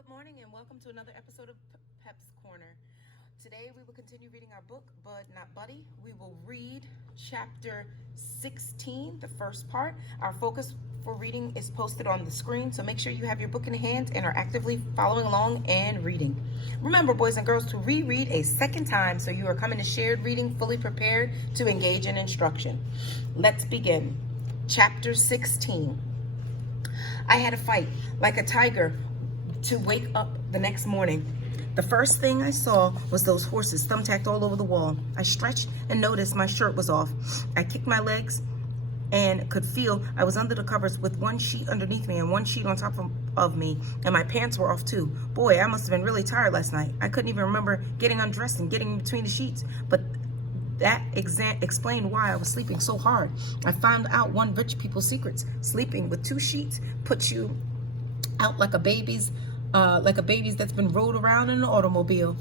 Good morning and welcome to another episode of Pep's Corner. Today we will continue reading our book, Bud Not Buddy. We will read chapter 16, the first part. Our focus for reading is posted on the screen, so make sure you have your book in hand and are actively following along and reading. Remember, boys and girls, to reread a second time so you are coming to shared reading fully prepared to engage in instruction. Let's begin. Chapter 16. I had a fight like a tiger to wake up the next morning. The first thing I saw was those horses thumbtacked all over the wall. I stretched and noticed my shirt was off. I kicked my legs and could feel I was under the covers with one sheet underneath me and one sheet on top of me, and my pants were off too. Boy, I must have been really tired last night. I couldn't even remember getting undressed and getting in between the sheets, but that explained why I was sleeping so hard. I found out one rich people's secrets. Sleeping with two sheets puts you out like a baby's that's been rolled around in an automobile.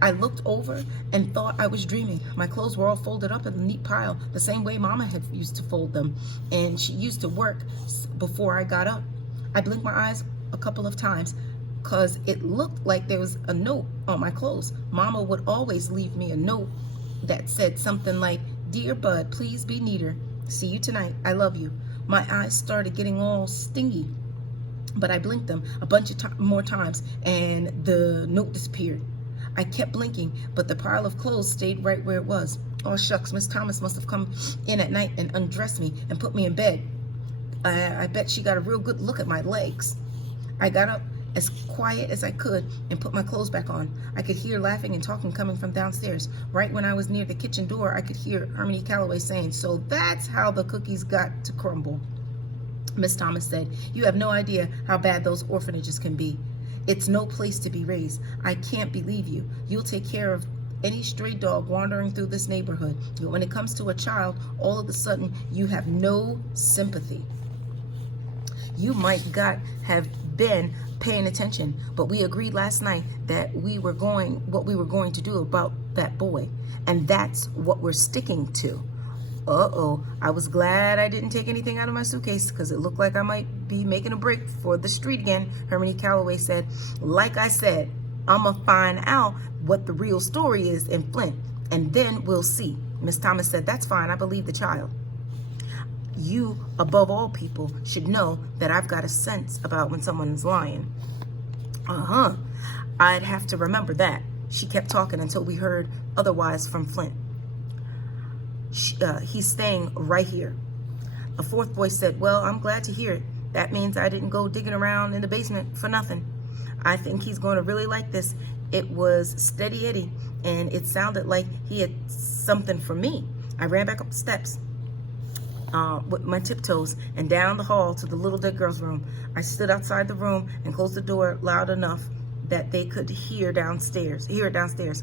I looked over and thought I was dreaming. My clothes were all folded up in a neat pile, the same way Mama had used to fold them, and she used to work before I got up. I blinked my eyes a couple of times because it looked like there was a note on my clothes. Mama would always leave me a note that said something like, "Dear Bud, please be neater. See you tonight. I love you." My eyes started getting all stingy, but I blinked them a bunch of more times and the note disappeared. I kept blinking, but the pile of clothes stayed right where it was. Oh shucks, Miss Thomas must have come in at night and undressed me and put me in bed. I bet she got a real good look at my legs. I got up as quiet as I could and put my clothes back on. I could hear laughing and talking coming from downstairs. Right when I was near the kitchen door, I could hear Harmony Calloway saying, "So that's how the cookies got to crumble." Miss Thomas said, "You have no idea how bad those orphanages can be. It's no place to be raised. I can't believe you. You'll take care of any stray dog wandering through this neighborhood. But when it comes to a child, all of a sudden, you have no sympathy. You might have been paying attention, but we agreed last night that what we were going to do about that boy, and that's what we're sticking to." Uh-oh, I was glad I didn't take anything out of my suitcase because it looked like I might be making a break for the street again, Harmony Calloway said. "Like I said, I'm going to find out what the real story is in Flint, and then we'll see." Miss Thomas said, "That's fine. I believe the child. You, above all people, should know that I've got a sense about when someone is lying." Uh-huh. I'd have to remember that. She kept talking until we heard otherwise from Flint. "He's staying right here." A fourth voice said, "Well, I'm glad to hear it. That means I didn't go digging around in the basement for nothing. I think he's going to really like this." It was Steady Eddie, and it sounded like he had something for me. I ran back up the steps with my tiptoes and down the hall to the little dead girl's room. I stood outside the room and closed the door loud enough that they could hear it downstairs.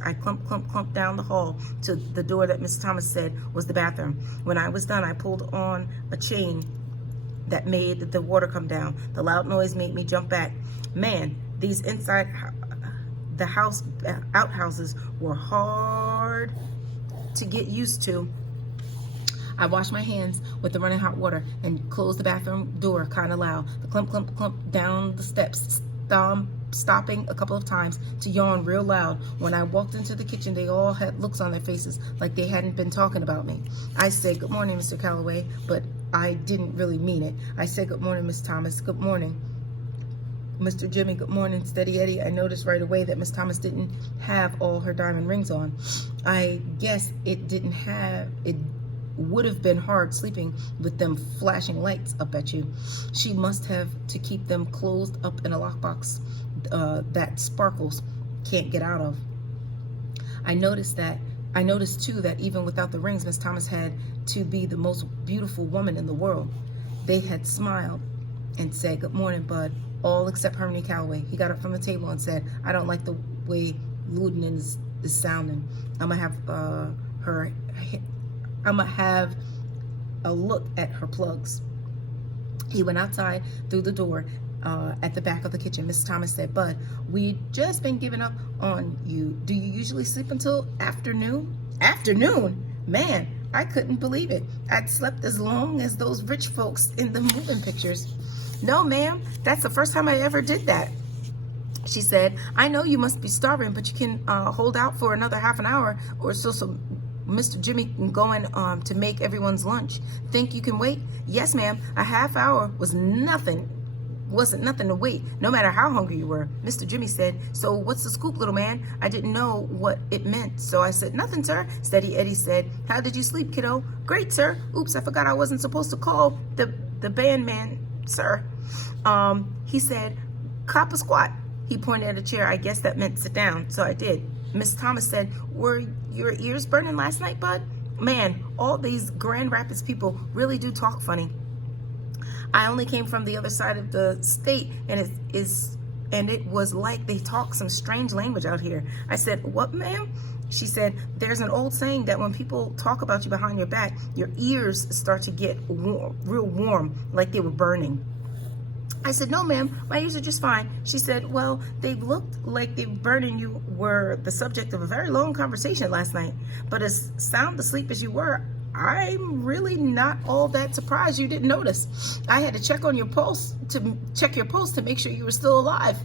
I clumped down the hall to the door that Miss Thomas said was the bathroom. When I was done, I pulled on a chain that made the water come down. The loud noise made me jump back. Man, these inside the house outhouses were hard to get used to. I washed my hands with the running hot water and closed the bathroom door kind of loud. The clump down the steps, stopping a couple of times to yawn real loud. When I walked into the kitchen, they all had looks on their faces like they hadn't been talking about me. I said, "Good morning, Mr. Calloway," but I didn't really mean it. I said, "Good morning, Miss Thomas." "Good morning, Mr. Jimmy." "Good morning, Steady Eddie." I noticed right away that Miss Thomas didn't have all her diamond rings on. I guess it would have been hard sleeping with them flashing lights up at you. She must have to keep them closed up in a lockbox that Sparkles can't get out of. I noticed too that even without the rings, Miss Thomas had to be the most beautiful woman in the world. They had smiled and said, "Good morning, Bud," all except Harmony Calloway. He got up from the table and said, "I don't like the way Luden is sounding. I'm gonna have a look at her plugs." He went outside through the door at the back of the kitchen. Miss Thomas said, "Bud, we'd just been giving up on you. Do you usually sleep until afternoon?" Afternoon? Man, I couldn't believe it. I'd slept as long as those rich folks in the moving pictures. "No, ma'am, that's the first time I ever did that." She said, I know you must be starving, but you can hold out for another half an hour or so Mr. Jimmy can go in to make everyone's lunch. Think you can wait? Yes, ma'am. A half hour wasn't nothing to wait, no matter how hungry you were. Mr. Jimmy said, so what's the scoop, little man? I didn't know what it meant, so I said, nothing, sir. Steady Eddie said, how did you sleep, kiddo? Great, sir. Oops, I forgot I wasn't supposed to call the band man, sir. He said, cop a squat. He pointed at a chair. I guess that meant sit down, so I did. Miss Thomas said, were your ears burning last night, bud? Man, all these Grand Rapids people really do talk funny. I only came from the other side of the state, and it was like they talk some strange language out here. I said, what, ma'am? She said, there's an old saying that when people talk about you behind your back, your ears start to get real warm, like they were burning. I said, no, ma'am, my ears are just fine. She said, well, they looked like they burning. You were the subject of a very long conversation last night, but as sound asleep as you were, I'm really not all that surprised you didn't notice. I had to check your pulse to make sure you were still alive.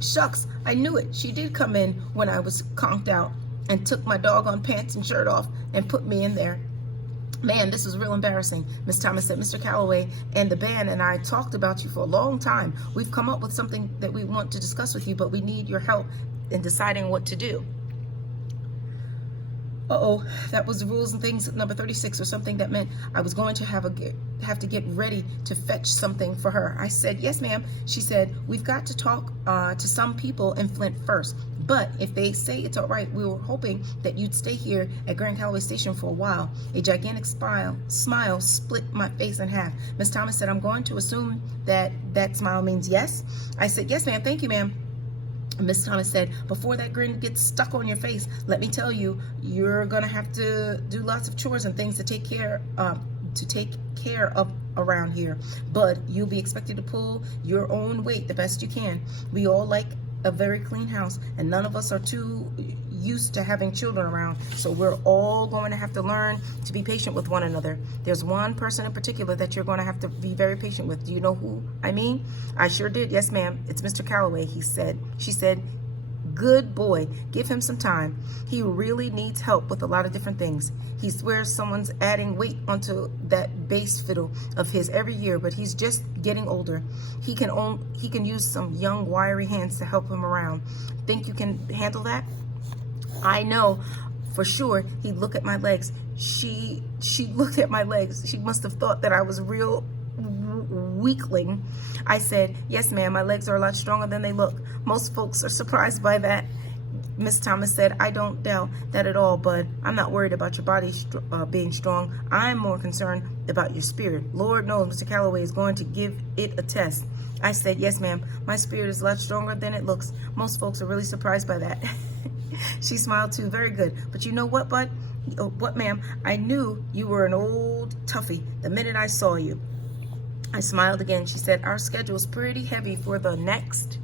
Shucks, I knew it. She did come in when I was conked out and took my doggone pants and shirt off and put me in there. Man, this was real embarrassing. Miss Thomas said, Mr. Calloway and the band and I talked about you for a long time. We've come up with something that we want to discuss with you, but we need your help in deciding what to do. Uh-oh, that was the rules and things number 36 or something. That meant I was going to have to get ready to fetch something for her. I said, yes, ma'am. She said, we've got to talk to some people in Flint first. But if they say it's all right, we were hoping that you'd stay here at Grand Calloway Station for a while. A gigantic smile split my face in half. Miss Thomas said, I'm going to assume that smile means yes. I said, yes, ma'am. Thank you, ma'am. Miss Thomas said, before that grin gets stuck on your face, let me tell you, you're going to have to do lots of chores and things to take care of around here. But you'll be expected to pull your own weight the best you can. We all like a very clean house, and none of us are too used to having children around, so we're all going to have to learn to be patient with one another. There's one person in particular that you're going to have to be very patient with. Do you know who I mean? I sure did. Yes, ma'am. It's Mr. Calloway, he said. She said, good boy. Give him some time. He really needs help with a lot of different things. He swears someone's adding weight onto that bass fiddle of his every year, but he's just getting older. He can use some young, wiry hands to help him around. Think you can handle that? I know for sure. He'd look at my legs. She looked at my legs. She must have thought that I was a real weakling. I said, yes, ma'am, my legs are a lot stronger than they look. Most folks are surprised by that. Miss Thomas said, I don't doubt that at all, bud. I'm not worried about your body being strong. I'm more concerned about your spirit. Lord knows Mr. Calloway is going to give it a test. I said, yes, ma'am, my spirit is a lot stronger than it looks. Most folks are really surprised by that. She smiled too. Very good. But you know what, bud? What, ma'am? I knew you were an old toughie the minute I saw you. I smiled again. She said, our schedule's pretty heavy for the next